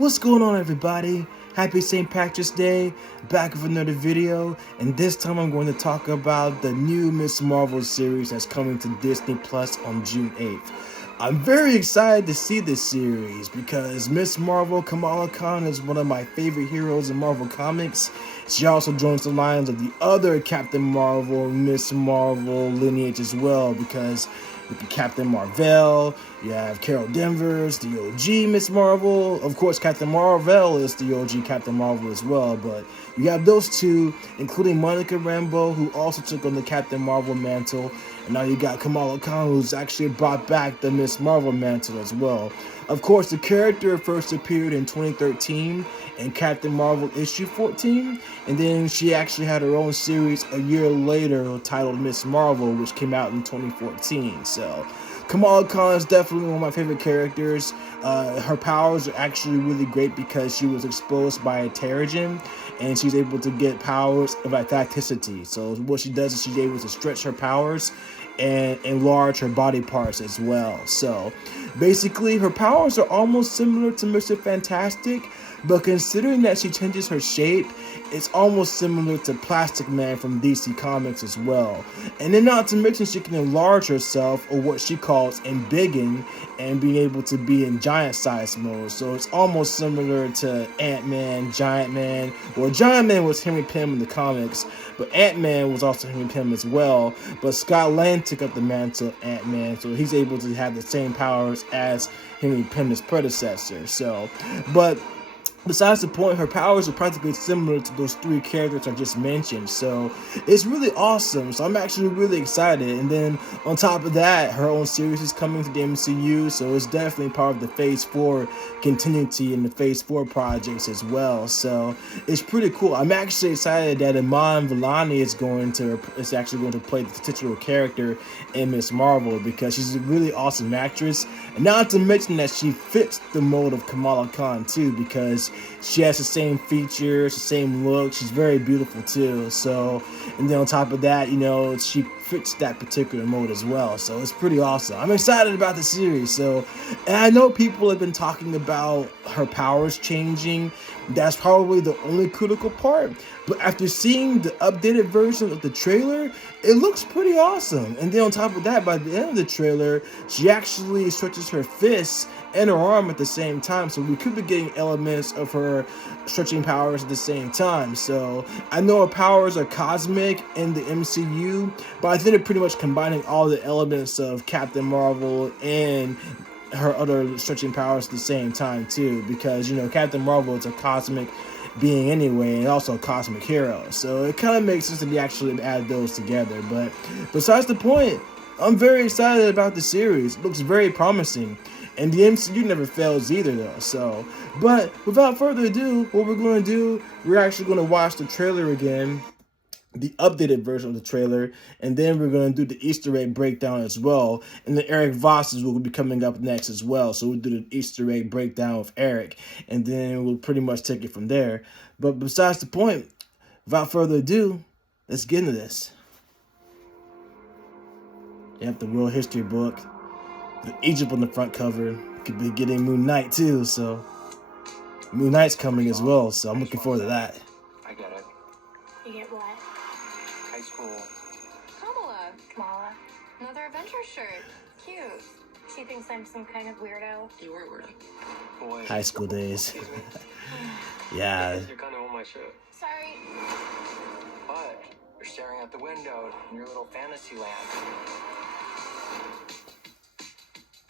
What's going on, everybody? Happy St. Patrick's Day, back with another video, and this time I'm going to talk about the new Ms. Marvel series that's coming to Disney Plus on June 8th. I'm very excited to see this series because Ms. Marvel, Kamala Khan, is one of my favorite heroes in Marvel Comics. She also joins the lines of the other Captain Marvel, Ms. Marvel lineage as well, because with the Captain Marvel, you have Carol Danvers, the OG Ms. Marvel. Of course, Captain Marvel is the OG Captain Marvel as well, but you have those two, including Monica Rambeau, who also took on the Captain Marvel mantle, and now you got Kamala Khan, who's actually brought back the Ms. Marvel mantle as well. Of course, the character first appeared in 2013 in Captain Marvel issue 14, and then she actually had her own series a year later titled Ms. Marvel, which came out in 2014. So Kamala Khan is definitely one of my favorite characters. Her powers are actually really great because she was exposed by a Terrigen, and she's able to get powers of authenticity. So what she does is she's able to stretch her powers and enlarge her body parts as well. So basically, her powers are almost similar to Mr. Fantastic, but considering that she changes her shape, it's almost similar to Plastic Man from DC Comics as well. And then not to mention she can enlarge herself, or what she calls embiggen, and being able to be in giant size mode. So it's almost similar to Ant-Man, Giant Man. Well, Giant Man was Henry Pym in the comics, but Ant-Man was also Henry Pym as well. But Scott Lang took up the mantle of Ant-Man, so he's able to have the same powers as Henry Pym's predecessor. So, but besides the point, her powers are practically similar to those three characters I just mentioned, so it's really awesome. So I'm actually really excited. And then on top of that, her own series is coming to the MCU, so it's definitely part of the Phase 4 continuity and the Phase 4 projects as well. So it's pretty cool. I'm actually excited that Iman Vallani is actually going to play the titular character in Ms. Marvel, because she's a really awesome actress. And not to mention that she fits the mold of Kamala Khan too, because she has the same features, the same look. She's very beautiful too. So, and then on top of that, you know, she fits that particular mode as well. So it's pretty awesome. I'm excited about the series. So, and I know people have been talking about her powers changing. That's probably the only critical part. But after seeing the updated version of the trailer, it looks pretty awesome. And then on top of that, by the end of the trailer, she actually stretches her fists and her arm at the same time. So we could be getting elements of her stretching powers at the same time. So I know her powers are cosmic in the MCU, but I think they're pretty much combining all the elements of Captain Marvel and her other stretching powers at the same time too, because, you know, Captain Marvel is a cosmic being anyway, and also a cosmic hero. So it kind of makes sense that they actually add those together. But besides the point, I'm very excited about the series. It looks very promising. And the MCU never fails either, though. So, but without further ado, what we're going to do, we're actually going to watch the trailer again, the updated version of the trailer, and then we're going to do the Easter egg breakdown as well. And then Eric Voss's will be coming up next as well. So we'll do the Easter egg breakdown with Eric, and then we'll pretty much take it from there. But besides the point, without further ado, let's get into this. You have the World History book. The Egypt on the front cover. Could be getting Moon Knight too, so Moon Knight's coming as well, so I'm looking forward to that. I get it. You get what? High school. Kamala. Another Avengers shirt. Cute. She thinks I'm some kind of weirdo. You were weird. Boy. High school days. Excuse me. Yeah. You're kind of on my shirt. Sorry. But you're staring out the window in your little fantasy land.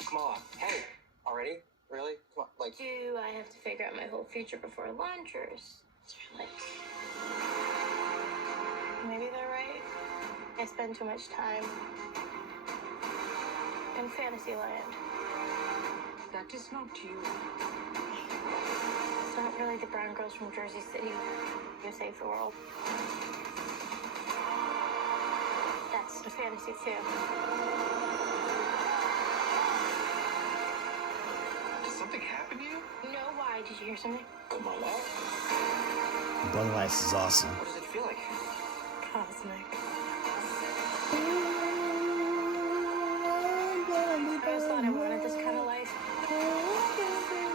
Kamala, hey, already? Really? Come on, like. Do I have to figure out my whole future before lunch, or is it like... Maybe they're right. I spend too much time in fantasy land. That is not you. It's not really the brown girls from Jersey City who save the world. That's a fantasy too. Did something happen to you? No, why? Did you hear something? Kamala? Bug Lights is awesome. What does it feel like? Cosmic. I always thought I wanted this kind of life,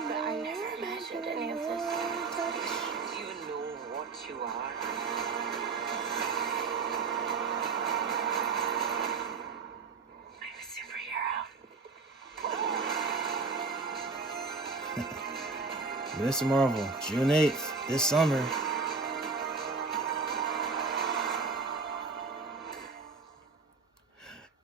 but I never imagined any Miss Marvel, June 8th, this summer.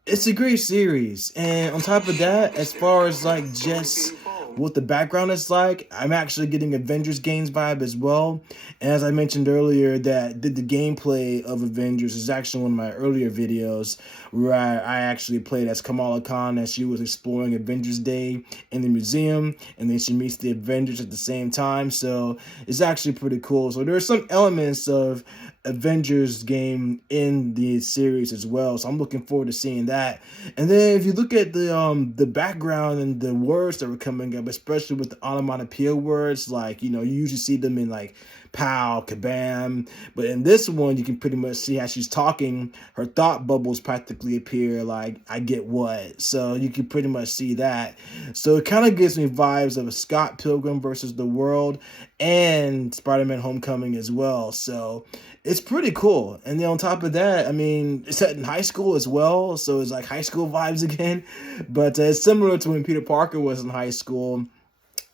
It's a great series, and on top of that, as far as like just what the background is like, I'm actually getting Avengers games vibe as well. And as I mentioned earlier, that did the gameplay of Avengers is actually one of my earlier videos where I actually played as Kamala Khan as she was exploring Avengers Day in the museum, and then she meets the Avengers at the same time. So it's actually pretty cool. So there are some elements of Avengers game in the series as well, so I'm looking forward to seeing that. And then if you look at the background and the words that were coming up, especially with the onomatopoeia words, like, you know, you usually see them in like pow, kabam, but in this one you can pretty much see how she's talking, her thought bubbles practically appear, like I get what, so you can pretty much see that. So it kind of gives me vibes of a Scott Pilgrim versus the World and Spider-Man Homecoming as well, so it's pretty cool. And then on top of that, I mean, it's set in high school as well, so it's like high school vibes again, but it's similar to when Peter Parker was in high school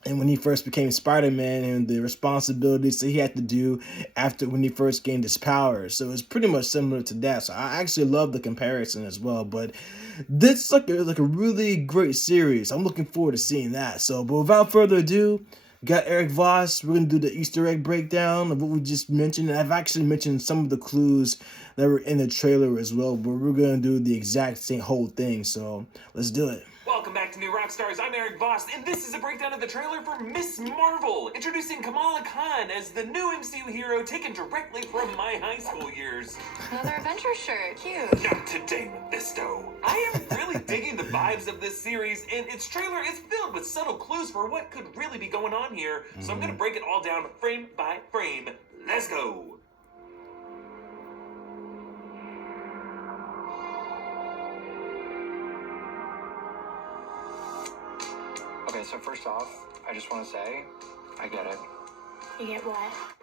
and when he first became Spider-Man and the responsibilities that he had to do after when he first gained his powers. So it's pretty much similar to that. So I actually love the comparison as well. But this is like a really great series. I'm looking forward to seeing that. So, but without further ado, got Eric Voss. We're going to do the Easter egg breakdown of what we just mentioned. And I've actually mentioned some of the clues that were in the trailer as well. But we're going to do the exact same whole thing. So let's do it. Welcome back to New Rockstars. I'm Eric Voss, and this is a breakdown of the trailer for Miss Marvel, introducing Kamala Khan as the new MCU hero taken directly from my high school years. Another Avengers shirt. Cute. Not today, Mephisto. I am really digging the vibes of this series, and its trailer is filled with subtle clues for what could really be going on here, so I'm going to break it all down frame by frame. Let's go. Okay, so first off, I just want to say, I get it. You get what?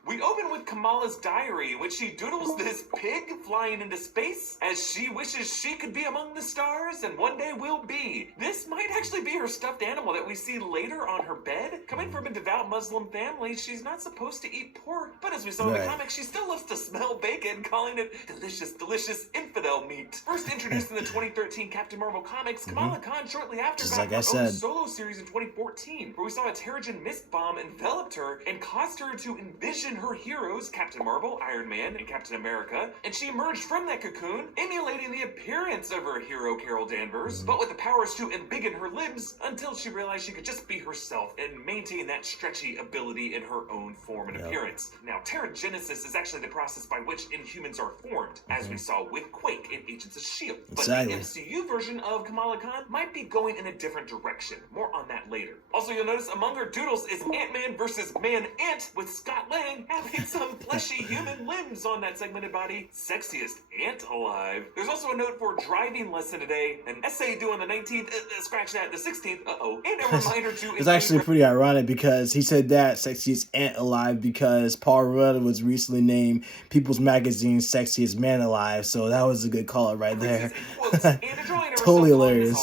We open with Kamala's diary, in which she doodles this pig flying into space as she wishes she could be among the stars and one day will be. This might actually be her stuffed animal that we see later on her bed. Coming from a devout Muslim family, she's not supposed to eat pork, but as we saw in the comics, she still loves to smell bacon, calling it delicious, delicious infidel meat. First introduced in the 2013 Captain Marvel comics, Kamala Khan shortly after got her own solo series in 2014, where we saw a Terrigen mist bomb enveloped her and caused her to envision her heroes, Captain Marvel, Iron Man, and Captain America, and she emerged from that cocoon, emulating the appearance of her hero, Carol Danvers, but with the powers to embiggen her limbs until she realized she could just be herself and maintain that stretchy ability in her own form and appearance. Now, Terrigenesis is actually the process by which Inhumans are formed, as we saw with Quake in Agents of S.H.I.E.L.D. But the MCU version of Kamala Khan might be going in a different direction. More on that later. Also, you'll notice among her doodles is Ant-Man versus Man-Ant, with Scott Lang having some fleshy human limbs on that segmented body. Sexiest ant alive. There's also a note for driving lesson today, an essay due on the 19th, scratch that, the 16th, and a reminder to... It's actually pretty ironic because he said that Sexiest Ant Alive because Paul Rudd was recently named People's Magazine's Sexiest Man Alive, so that was a good call right there. Totally hilarious.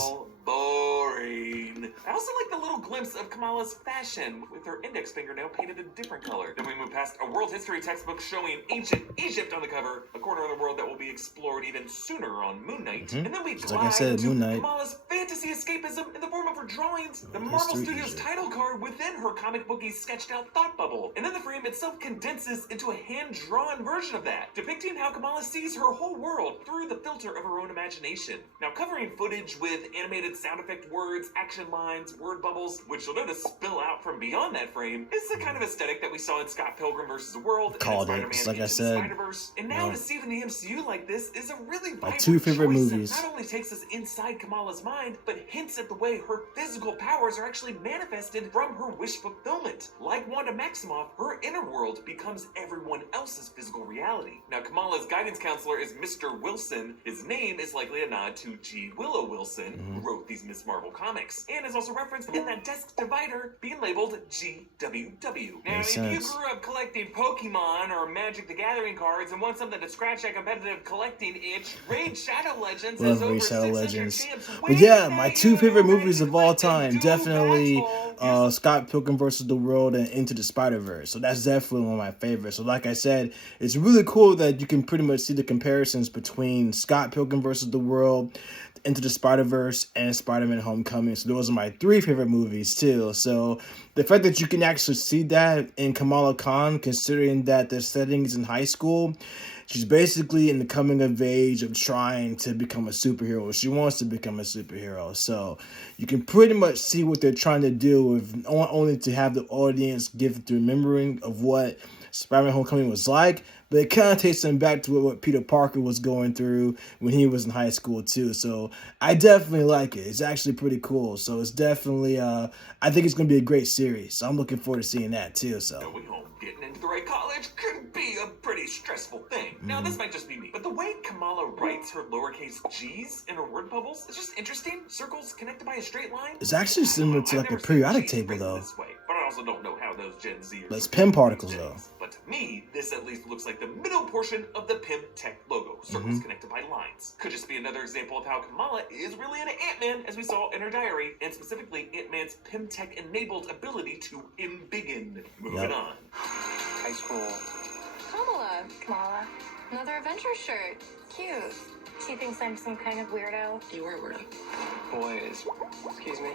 I also like the little glimpse of Kamala's fashion with her index fingernail painted a different color. Then we move past a world history textbook showing ancient Egypt on the cover, a corner of the world that will be explored even sooner on Moon Knight. And then we glide to Kamala's fantasy escapism in the form of her drawings, the Marvel Studios title card within her comic bookie sketched out thought bubble. And then the frame itself condenses into a hand-drawn version of that, depicting how Kamala sees her whole world through the filter of her own imagination. Now, covering footage with animated sound effect words, action lines, word bubbles, which you'll notice spill out from beyond that frame, is the kind of aesthetic that we saw in Scott Pilgrim vs. the World and Spider-Man like I said. Spider-Verse. And now to see it in the MCU like this is a really my two favorite movies. Not only takes us inside Kamala's mind, but hints at the way her physical powers are actually manifested from her wish fulfillment. Like Wanda Maximoff, her inner world becomes everyone else's physical reality. Now, Kamala's guidance counselor is Mr. Wilson. His name is likely a nod to G. Willow Wilson, who wrote these Miss Marvel comics, and is also referenced in that desk device spider being labeled GWW. Now, Makes if you sense. grew up collecting Pokemon or Magic the Gathering cards and want something to scratch that competitive collecting itch, Raid Shadow Legends has Love over Raid Shadow 600 Legends. champs But waiting yeah, at my you, two favorite ready movies to of all collect them. time, Do definitely battle. Scott Pilgrim vs. the World and Into the Spider-Verse. So that's definitely one of my favorites. So like I said, it's really cool that you can pretty much see the comparisons between Scott Pilgrim vs. the World, Into the Spider-Verse, and Spider-Man Homecoming. So those are my three favorite movies too. So the fact that you can actually see that in Kamala Khan, considering that the setting is in high school, she's basically in the coming of age of trying to become a superhero. She wants to become a superhero. So you can pretty much see what they're trying to do with only to have the audience give the remembering of what Spider-Man Homecoming was like, but it kind of takes them back to what Peter Parker was going through when he was in high school too. So I definitely like it. It's actually pretty cool. So it's definitely, I think it's going to be a great series. So I'm looking forward to seeing that too. So. Going home, getting into the right college could be a pretty stressful thing. Now, this might just be me, but the way Kamala writes her lowercase g's in her word bubbles is just interesting. Circles connected by a straight line. It's actually similar to I've like a never seen periodic G's table written though. this way, but I also don't know how those Gen Zers. But it's are pin doing particles, these though. things. But to me, this at least looks like the middle portion of the Pym Tech logo. Circles connected by lines. Could just be another example of how Kamala is really into Ant-Man, as we saw in her diary, and specifically Ant-Man's Pym Tech enabled ability to embiggen. Moving on. High school. Kamala. Another Avengers shirt. Cute. She thinks I'm some kind of weirdo. You are weirdo. Boys. Excuse me.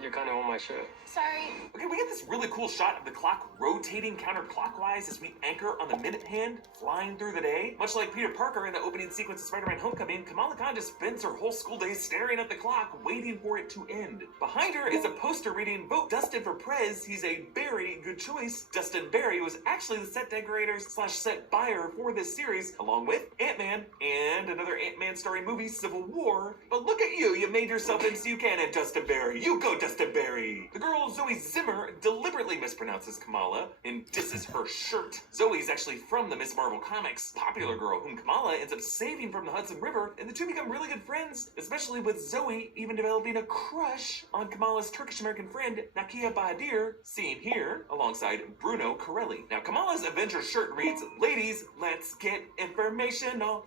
You're kind of on my shirt. Sorry. Okay, we get this really cool shot of the clock rotating counterclockwise as we anchor on the minute hand, flying through the day. Much like Peter Parker in the opening sequence of Spider-Man Homecoming, Kamala Khan just spends her whole school day staring at the clock, waiting for it to end. Behind her is a poster reading, "Vote Dustin for Prez. He's a very good choice." Dustin Barry was actually the set decorator / set buyer for this series, along with Ant-Man and another Ant-Man starring movie, Civil War. But look at you, you made yourself MCU canon, Dustin Barry. You go, Dustin Barry. The girl Zoe Zimmer deliberately mispronounces Kamala and disses her shirt. Zoe's actually from the Miss Marvel comics, popular girl whom Kamala ends up saving from the Hudson River, and the two become really good friends, especially with Zoe even developing a crush on Kamala's Turkish-American friend, Nakia Bahadir, seen here alongside Bruno Corelli. Now, Kamala's Avengers shirt reads, "Ladies, let's get informational,"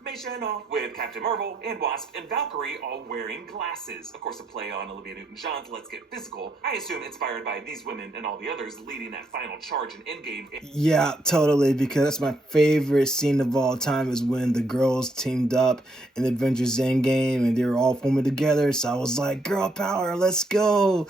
with Captain Marvel and Wasp and Valkyrie all wearing glasses. Of course, a play on Olivia Newton-John's Let's Get Physical, I assume inspired by these women and all the others leading that final charge in Endgame. Yeah, totally, because that's my favorite scene of all time is when the girls teamed up in the Avengers Endgame and they were all forming together. So I was like, girl power, let's go,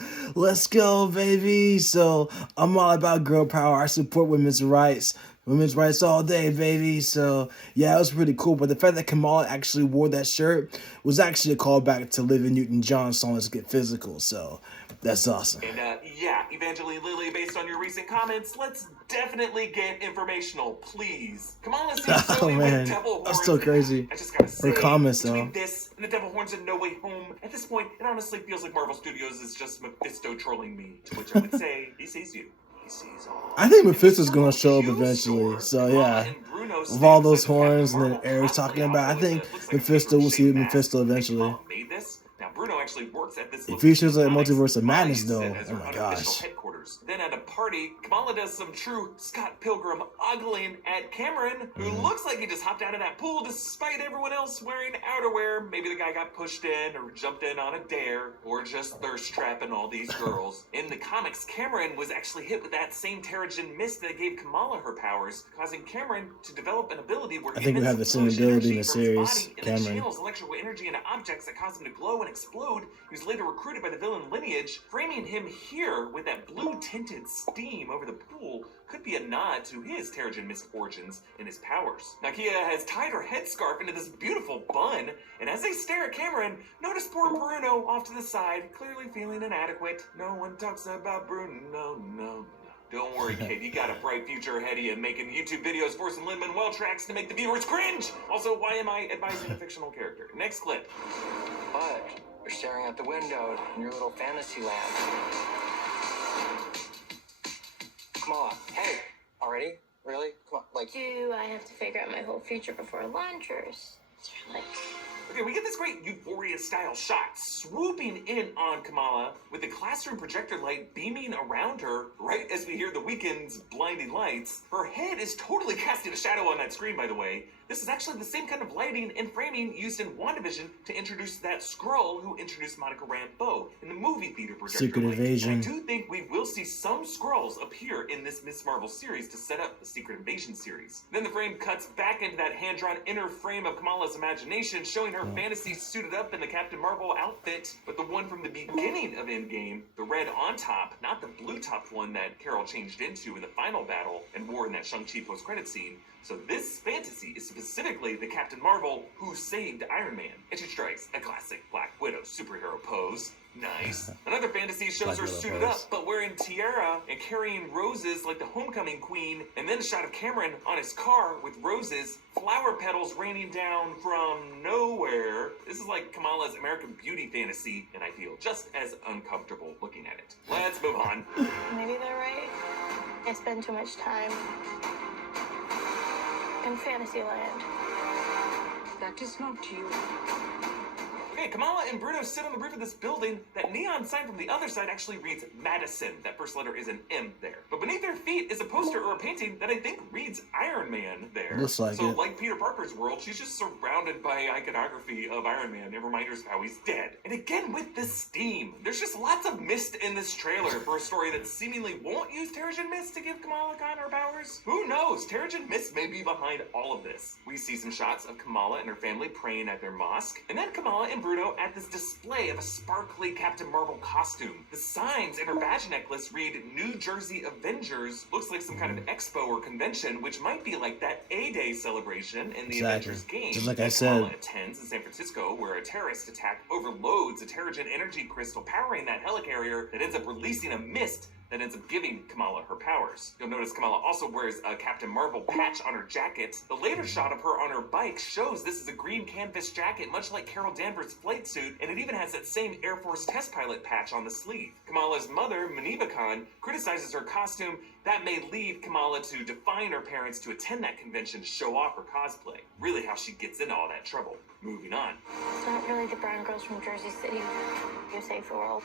baby. So I'm all about girl power. I support women's rights. Women's rights all day, baby. So, yeah, it was pretty cool. But the fact that Kamala actually wore that shirt was actually a callback to Olivia Newton-John's song, Let's Get Physical. So, that's awesome. And, yeah, Evangeline Lilly, based on your recent comments, let's definitely get informational, please. Kamala seems Oh, man. with devil horns. That's so crazy. I just gotta say, Her comments, between though. this and the devil horns and No Way Home, at this point, it honestly feels like Marvel Studios is just Mephisto trolling me. To which I would say, he sees you. I think Mephisto's gonna show up eventually. So yeah, with all those horns and then Eric's talking about, I think Mephisto will see Mephisto eventually. Now Bruno actually works at this. It features like Multiverse of Madness though. Oh my gosh. Then at a party, Kamala does some true Scott Pilgrim ogling at Cameron, who looks like he just hopped out of that pool despite everyone else wearing outerwear. Maybe the guy got pushed in or jumped in on a dare or just thirst trapping all these girls. In the comics, Cameron was actually hit with that same Terrigen mist that gave Kamala her powers, causing Cameron to develop an ability where I think we have the same ability in the series, Cameron. channels electrical energy into objects that cause him to glow and explode. He was later recruited by the villain Lineage, framing him here with that blue-tinted steam over the pool could be a nod to his Terrigen Mist origins and his powers. Nakia has tied her headscarf into this beautiful bun, and as they stare at Cameron, notice poor Bruno off to the side, clearly feeling inadequate. No one talks about Bruno, no. Don't worry, kid. You got a bright future ahead of you, making YouTube videos for some Lin-Manuel tracks to make the viewers cringe. Also, why am I advising a fictional character? Next clip. But you're staring out the window in your little fantasy land. Kamala, hey, already? Really? Come on, like... Do I have to figure out my whole future before lunch, or is there like... Okay, we get this great Euphoria-style shot swooping in on Kamala with the classroom projector light beaming around her right as we hear the Weeknd's blinding lights. Her head is totally casting a shadow on that screen, by the way. This is actually the same kind of lighting and framing used in WandaVision to introduce that Skrull who introduced Monica Rambeau in the movie theater projector Secret light. Invasion. And I do think we will see some Skrulls appear in this Ms. Marvel series to set up the Secret Invasion series. Then the frame cuts back into that hand-drawn inner frame of Kamala's imagination, showing her fantasy suited up in the Captain Marvel outfit, but the one from the beginning of Endgame, the red on top, not the blue topped one that Carol changed into in the final battle and wore in that Shang-Chi post-credit scene. So this fantasy is specifically the Captain Marvel who saved Iron Man. And she strikes a classic Black Widow superhero pose. Nice. Another fantasy shows Black her Widow suited pose. up, but wearing tiara and carrying roses like the homecoming queen, and then a shot of Cameron on his car with roses, flower petals raining down from nowhere. This is like Kamala's American Beauty fantasy, and I feel just as uncomfortable looking at it. Let's move on. Maybe they're right. I spend too much time in Fantasyland. That is not you. Okay, Kamala and Bruno sit on the roof of this building. That neon sign from the other side actually reads Madison. That first letter is an M there. But beneath their feet is a poster or a painting that I think reads Iron Man there. Looks like so it. like Peter Parker's world, she's just surrounded by iconography of Iron Man and reminders of how he's dead. And again with this steam, there's just lots of mist in this trailer for a story that seemingly won't use Terrigen Mist to give Kamala Khan her powers. Who knows? Terrigen Mist may be behind all of this. We see some shots of Kamala and her family praying at their mosque, and then Kamala and Bruno at this display of a sparkly Captain Marvel costume. The signs in her badge necklace read New Jersey Avengers. Looks like some kind of expo or convention, which might be like that A-Day celebration in the Exactly. Avengers game Just like I that said. Kamala attends in San Francisco, where a terrorist attack overloads a Terrigen energy crystal powering that helicarrier that ends up releasing a mist that ends up giving Kamala her powers. You'll notice Kamala also wears a Captain Marvel patch on her jacket. The later shot of her on her bike shows this is a green canvas jacket, much like Carol Danvers' flight suit, and it even has that same Air Force test pilot patch on the sleeve. Kamala's mother, Maniba Khan, criticizes her costume. That may lead Kamala to defying her parents to attend that convention to show off her cosplay. Really how she gets into all that trouble. Moving on. It's not really the brown girls from Jersey City who save the world.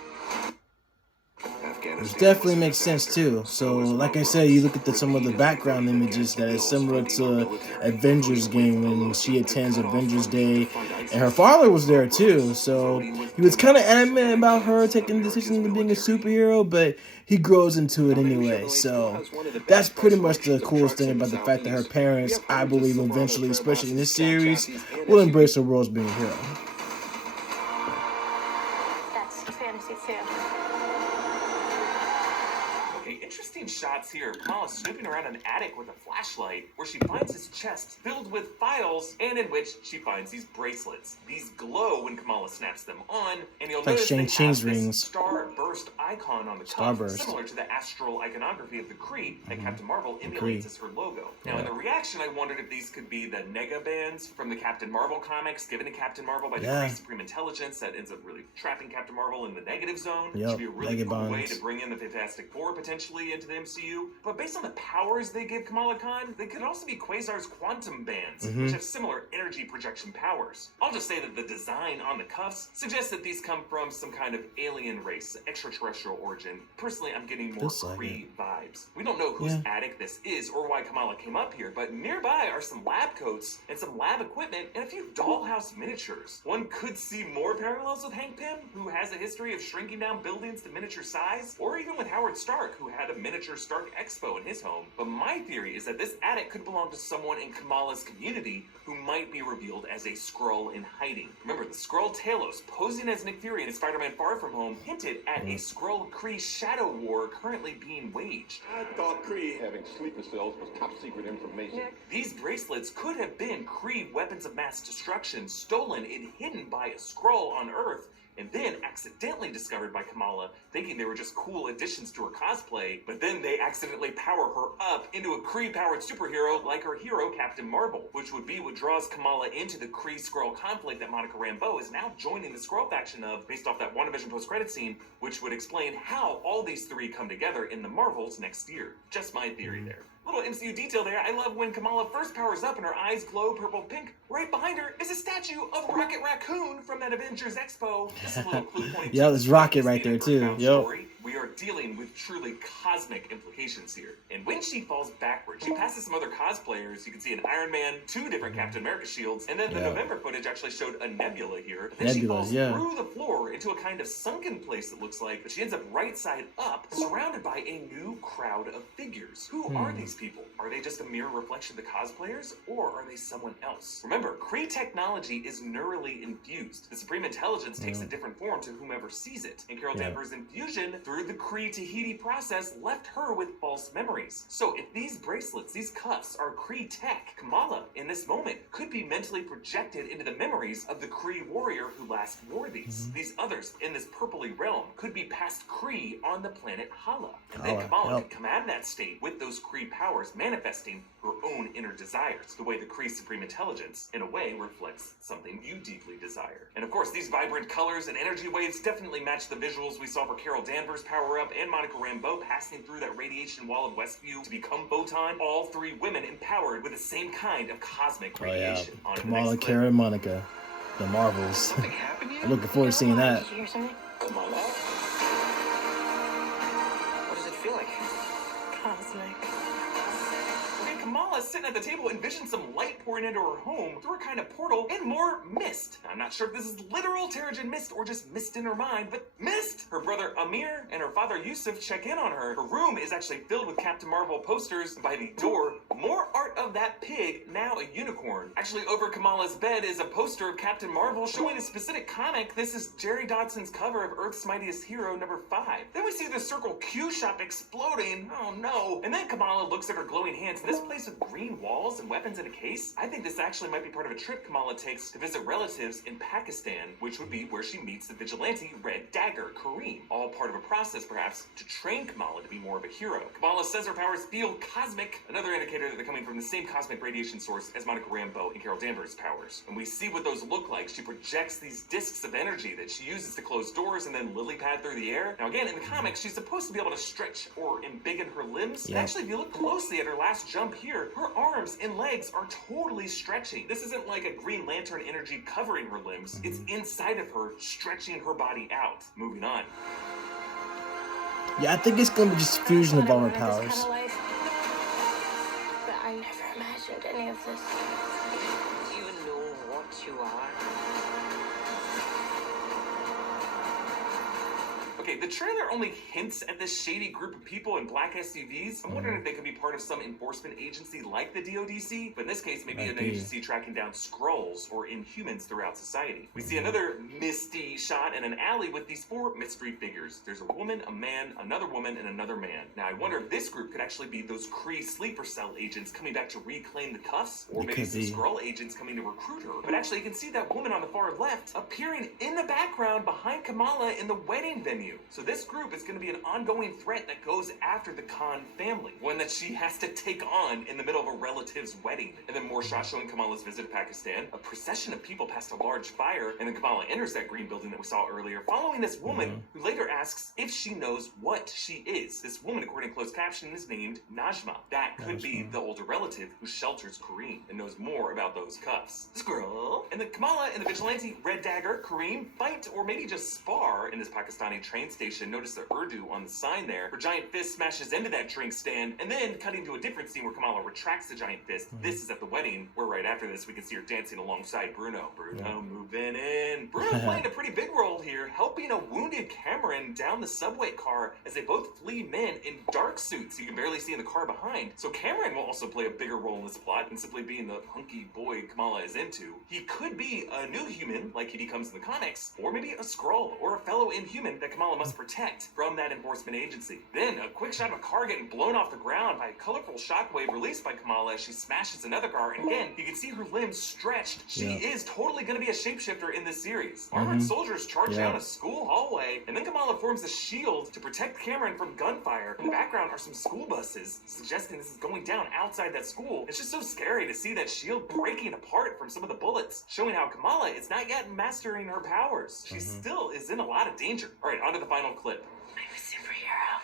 Which definitely makes sense too. So, like I said, you look at some of the background images that is similar to Avengers game when she attends Avengers Day, and her father was there too. So he was kind of adamant about her taking the decision to being a superhero, but he grows into it anyway. So that's pretty much the coolest thing about the fact that her parents, I believe, eventually, especially in this series, will embrace her role as being a hero. That's fantasy too. Okay, interesting shots here. Kamala snooping around an attic with a flashlight where she finds his chest filled with files and in which she finds these bracelets. These glow when Kamala snaps them on, and you'll It's like notice they Shang-Chi's have this rings. starburst icon on the cuff, Starburst. similar to the astral iconography of the Kree that Captain Marvel emulates Kree. as her logo. Now, in the reaction, I wondered if these could be the nega bands from the Captain Marvel comics given to Captain Marvel by the Yeah. Kree Supreme Intelligence that ends up really trapping Captain Marvel in the negative zone. Yep, Should be a really nega cool way bonds. to bring in the Fantastic Four potentially into the MCU. But based on the powers they give Kamala Khan, they could also be Quasar's quantum bands, which have similar energy projection powers. I'll just say that the design on the cuffs suggests that these come from some kind of alien race, extraterrestrial origin. Personally, I'm getting more Looks like Kree vibes. We don't know whose attic this is or why Kamala came up here, but nearby are some lab coats and some lab equipment and a few dollhouse miniatures. One could see more parallels with Hank Pym, who has a history of shrinking down buildings to miniature size, or even with Howard Stark, who had a miniature Stark Expo in his home. But my theory is that this attic could belong to someone in Kamala's community who might be revealed as a Skrull in hiding. Remember, the Skrull Talos, posing as Nick Fury in Spider-Man Far From Home, hinted at a Skrull-Kree shadow war currently being waged. I thought Kree having sleeper cells was top secret information. These bracelets could have been Kree weapons of mass destruction stolen and hidden by a Skrull on Earth, and then accidentally discovered by Kamala, thinking they were just cool additions to her cosplay, but then they accidentally power her up into a Kree-powered superhero like her hero, Captain Marvel, which would be what draws Kamala into the Kree-Skrull conflict that Monica Rambeau is now joining the Skrull faction of, based off that WandaVision post-credit scene, which would explain how all these three come together in the Marvels next year. Just my theory there. Little MCU detail there. I love when Kamala first powers up and her eyes glow purple pink. Right behind her is a statue of Rocket Raccoon from that Avengers Expo. This is a little clue pointing Yeah, to there's the Rocket right there too. profound Yep. story. We are dealing with truly cosmic implications here. And when she falls backwards, she passes some other cosplayers. You can see an Iron Man, 2 different Captain America shields, and then the Yeah. November footage actually showed a nebula here. But then she Nebula, falls yeah. through the floor into a kind of sunken place, it looks like, but she ends up right side up, surrounded by a new crowd of figures. Who are these people? Are they just a mirror reflection of the cosplayers, or are they someone else? Remember, Kree technology is neurally infused. The Supreme Intelligence takes a different form to whomever sees it, and Carol Yeah. Danvers' infusion through the Kree Tahiti process left her with false memories. So if these bracelets, these cuffs, are Kree tech, Kamala, in this moment, could be mentally projected into the memories of the Kree warrior who last wore these. These others in this purpley realm could be past Kree on the planet Hala. And then Hala, Kamala yep. could come out of that state with those Kree powers manifesting her own inner desires, the way the Kree Supreme Intelligence, in a way, reflects something you deeply desire. And of course, these vibrant colors and energy waves definitely match the visuals we saw for Carol Danvers' power-up and Monica Rambeau passing through that radiation wall of Westview to become Photon. All 3 women empowered with the same kind of cosmic Oh yeah, radiation. On to the Kamala, next clip. Kara, and Monica, the Marvels. Something happened here? I'm looking forward to seeing that. Did you hear something? Kamala? What does it feel like? Cosmic. And Kamala, sitting at the table, envisions some light pouring into her home through a kind of portal and more mist. Now, I'm not sure if this is literal Terrigen mist or just mist in her mind, but mist! Her brother Amir and her father Yusuf check in on her. Her room is actually filled with Captain Marvel posters. By the door, more art of that pig, now a unicorn. Actually, over Kamala's bed is a poster of Captain Marvel showing a specific comic. This is Jerry Dodson's cover of Earth's Mightiest Hero #5. Then we see the Circle Q shop exploding. Oh no. And then Kamala looks at her glowing hands. This place with green walls and weapons in a case? I think this actually might be part of a trip Kamala takes to visit relatives in Pakistan, which would be where she meets the vigilante Red Dagger, Kareem. All part of a process, perhaps, to train Kamala to be more of a hero. Kamala says her powers feel cosmic, another indicator that they're coming from the same cosmic radiation source as Monica Rambeau and Carol Danvers' powers. And we see what those look like. She projects these discs of energy that she uses to close doors and then lily pad through the air. Now again, in the comics, she's supposed to be able to stretch or embiggen her limbs. Yeah. And actually, if you look closely at her last jump here, her arms and legs are totally stretching. This isn't like a Green Lantern energy covering her limbs. It's inside of her, stretching her body out. Moving on. Yeah, I think it's gonna be just fusion of all her This powers. kind of life. But I never imagined any of this. Do you even know what you are? Okay, the trailer only hints at this shady group of people in black SUVs. I'm wondering if they could be part of some enforcement agency like the DODC, but in this case, maybe Might an be. agency tracking down Skrulls or Inhumans throughout society. We see another misty shot in an alley with these 4 mystery figures. There's a woman, a man, another woman, and another man. Now, I wonder if this group could actually be those Kree sleeper cell agents coming back to reclaim the cuffs, or It maybe could some be. Skrull agents coming to recruit her. But actually, you can see that woman on the far left appearing in the background behind Kamala in the wedding venue. So this group is going to be an ongoing threat that goes after the Khan family, one that she has to take on in the middle of a relative's wedding. And then more shots showing Kamala's visit to Pakistan, a procession of people past a large fire, and then Kamala enters that green building that we saw earlier, following this woman who later asks if she knows what she is. This woman, according to closed caption, is named Najma. That could be the older relative who shelters Kareem and knows more about those cuffs. Skrull. And then Kamala and the vigilante Red Dagger, Kareem, fight or maybe just spar in this Pakistani train station. Notice the Urdu on the sign there. Her giant fist smashes into that drink stand, and then cutting to a different scene where Kamala retracts the giant fist. This is at the wedding, where right after this we can see her dancing alongside Bruno. Bruno moving in. Bruno's playing a pretty big role here, helping a wounded Cameron down the subway car as they both flee men in dark suits you can barely see in the car behind. So Cameron will also play a bigger role in this plot than simply being the hunky boy Kamala is into. He could be a new human, like he becomes in the comics, or maybe a Skrull or a fellow Inhuman that Kamala must protect from that enforcement agency. Then a quick shot of a car getting blown off the ground by a colorful shockwave released by Kamala as she smashes another car, and again, you can see her limbs stretched. She is totally going to be a shapeshifter in this series. Armored soldiers charge down a school hallway, and then Kamala forms a shield to protect Cameron from gunfire. In the background are some school buses, suggesting this is going down outside that school. It's just so scary to see that shield breaking apart from some of the bullets, showing how Kamala is not yet mastering her powers. She still is in a lot of danger. All right, on to the final clip. I'm a superhero.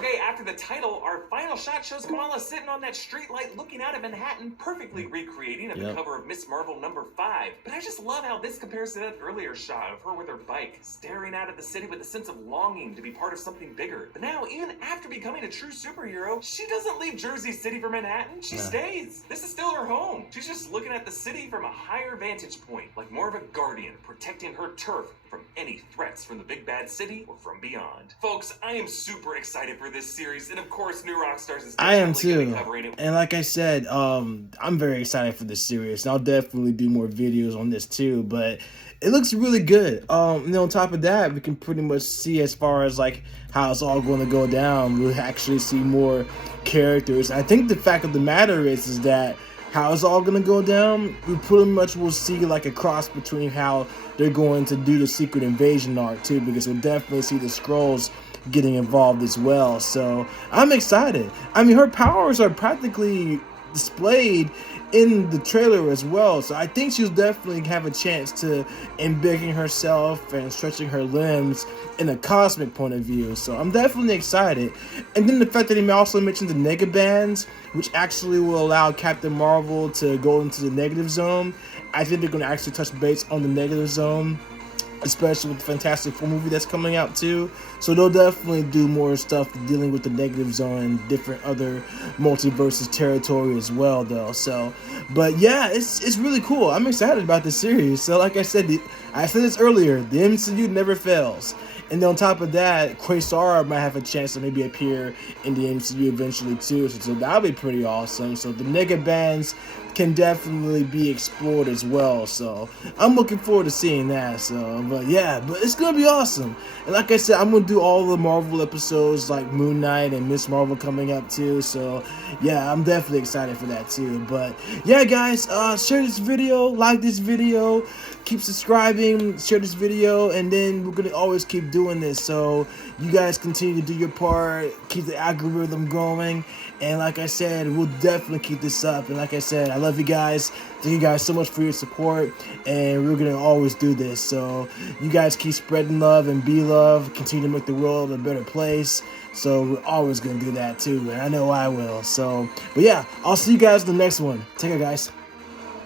Okay, after the title, our final shot shows Kamala sitting on that street light looking out at Manhattan, perfectly recreating the cover of Miss Marvel #5. But I just love how this compares to that earlier shot of her with her bike, staring out at the city with a sense of longing to be part of something bigger. But now, even after becoming a true superhero, she doesn't leave Jersey City for Manhattan. She stays. This is still her home. She's just looking at the city from a higher vantage point, like more of a guardian protecting her turf from any threats from the big bad city or from beyond. Folks, I am super excited for this series, and of course, New Rockstars is I am definitely too. gonna be covering it. And like I said, I'm very excited for this series. And I'll definitely do more videos on this too. But it looks really good. And then on top of that, we can pretty much see as far as like how it's all going to go down. We'll actually see more characters. I think the fact of the matter is that how it's all going to go down, we pretty much will see like a cross between how they're going to do the Secret Invasion arc too, because we'll definitely see the Skrulls getting involved as well. So I'm excited. I mean, her powers are practically displayed in the trailer as well, so I think she'll definitely have a chance to embiggen herself and stretching her limbs in a cosmic point of view. So I'm definitely excited. And then the fact that he also mentioned the negabands, which actually will allow Captain Marvel to go into the negative zone. I think they're going to actually touch base on the negative zone, especially with the Fantastic Four movie that's coming out too. So they'll definitely do more stuff dealing with the negative zone and different other multiverses territory as well though. So, but yeah, it's really cool. I'm excited about this series. So like I said this earlier, the MCU never fails. And then on top of that, Quasar might have a chance to maybe appear in the MCU eventually too. So that'll be pretty awesome. So the negabands can definitely be explored as well. So I'm looking forward to seeing that. So, but yeah, but it's gonna be awesome. And like I said, I'm gonna do all the Marvel episodes like Moon Knight and Miss Marvel coming up too. So yeah, I'm definitely excited for that too. But yeah, guys, share this video, like this video, keep subscribing, share this video, and then we're gonna always keep doing this. So you guys continue to do your part, keep the algorithm going. And like I said, we'll definitely keep this up. And like I said, I love you guys. Thank you guys so much for your support. And we're going to always do this. So you guys keep spreading love and be love. Continue to make the world a better place. So we're always going to do that too. And I know I will. So, but yeah, I'll see you guys in the next one. Take care, guys.